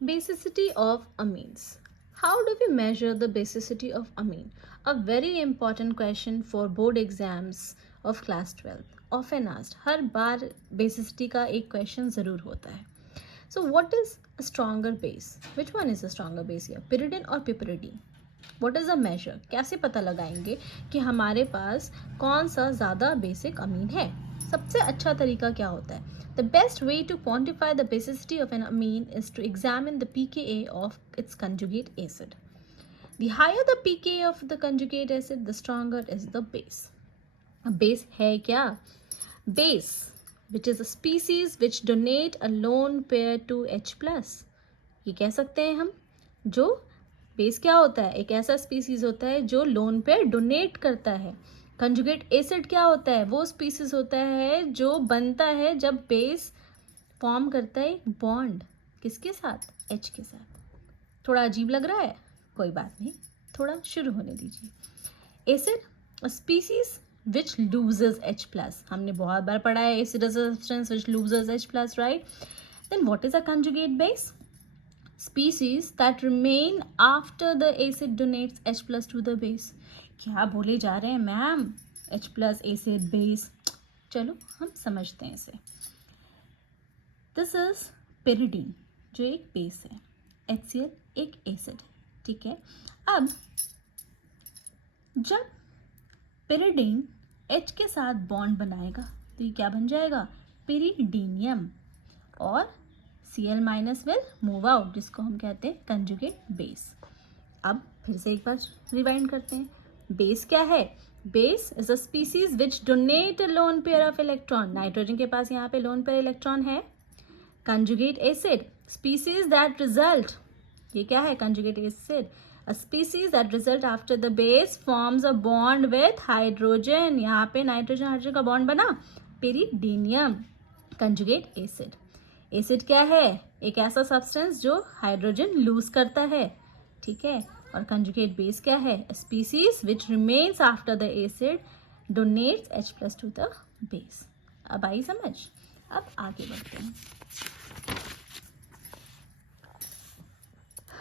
Basicity of amines. How do we measure the basicity of amine? A very important question for board exams of class 12. Often asked. Her bar basicity का एक question ज़रूर होता है. So what is a stronger base? Which one is a stronger base here? Pyridine or piperidine? What is the measure? कैसे पता लगाएंगे कि हमारे पास कौन सा ज़्यादा बेसिक अमीन है? सबसे अच्छा तरीका क्या होता है? The best way to quantify the basicity of an amine is to examine the pKa of its conjugate acid. The higher the pKa of the conjugate acid, the stronger is the base. A base है क्या? Base, which is a species which donate a lone pair to H+. ये कह सकते हैं हम. जो base क्या होता है? एक ऐसा स्पीसीज होता है जो लोन पेयर डोनेट करता है. कंजुगेट एसिड क्या होता है? वो स्पीसीज होता है जो बनता है जब बेस फॉर्म करता है एक बॉन्ड. किसके साथ? एच के साथ. थोड़ा अजीब लग रहा है? कोई बात नहीं, थोड़ा शुरू होने दीजिए. Acid species which loses H+. हमने बहुत बार पढ़ा है acid is a substance which loses H+, right? Then what is a conjugate base? Species that remain after the acid donates H+ to the base. क्या बोले जा रहे हैं मैम? H+ acid base. चलो हम समझते हैं इसे. This is pyridine जो एक बेस है. HCl एक एसिड. ठीक है. अब जब pyridine H के साथ बॉन्ड बनाएगा तो ये क्या बन जाएगा? pyridinium. और Cl- will move out, जिसको हम कहते हैं कंजुगेट बेस. अब फिर से एक बार रिवाइंड करते हैं. बेस क्या है? Base is a species which donate a loan pair of electron. Nitrogen के पास यहाँ पे लोन पेयर इलेक्ट्रॉन है. Conjugate acid species that result. ये क्या है? Conjugate acid a species that result after the base forms a bond with hydrogen. यहाँ पे nitrogen hydrogen का बॉन्ड बना. पेरिडीनियम. Conjugate acid. एसिड क्या है? एक ऐसा सब्सटेंस जो हाइड्रोजन लूज करता है. ठीक है. और कंजुगेट बेस क्या है? Species which remains after the acid donates H+ to the base. अब आई समझ? अब आगे बढ़ते हैं.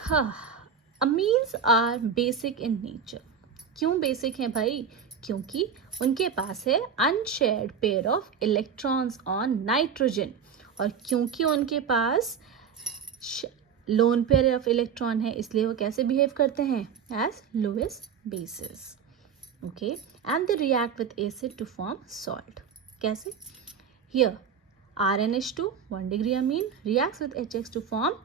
हाँ, amines are basic in nature. क्यों बेसिक हैं भाई? क्योंकि उनके पास है unshared pair of electrons on nitrogen. और क्योंकि उनके पास लोन पेयर ऑफ इलेक्ट्रॉन है इसलिए वो कैसे बिहेव करते हैं? As Lewis bases. Okay. And they react with acid to form salt. कैसे? Here RnH2 1 degree amine reacts with HX to form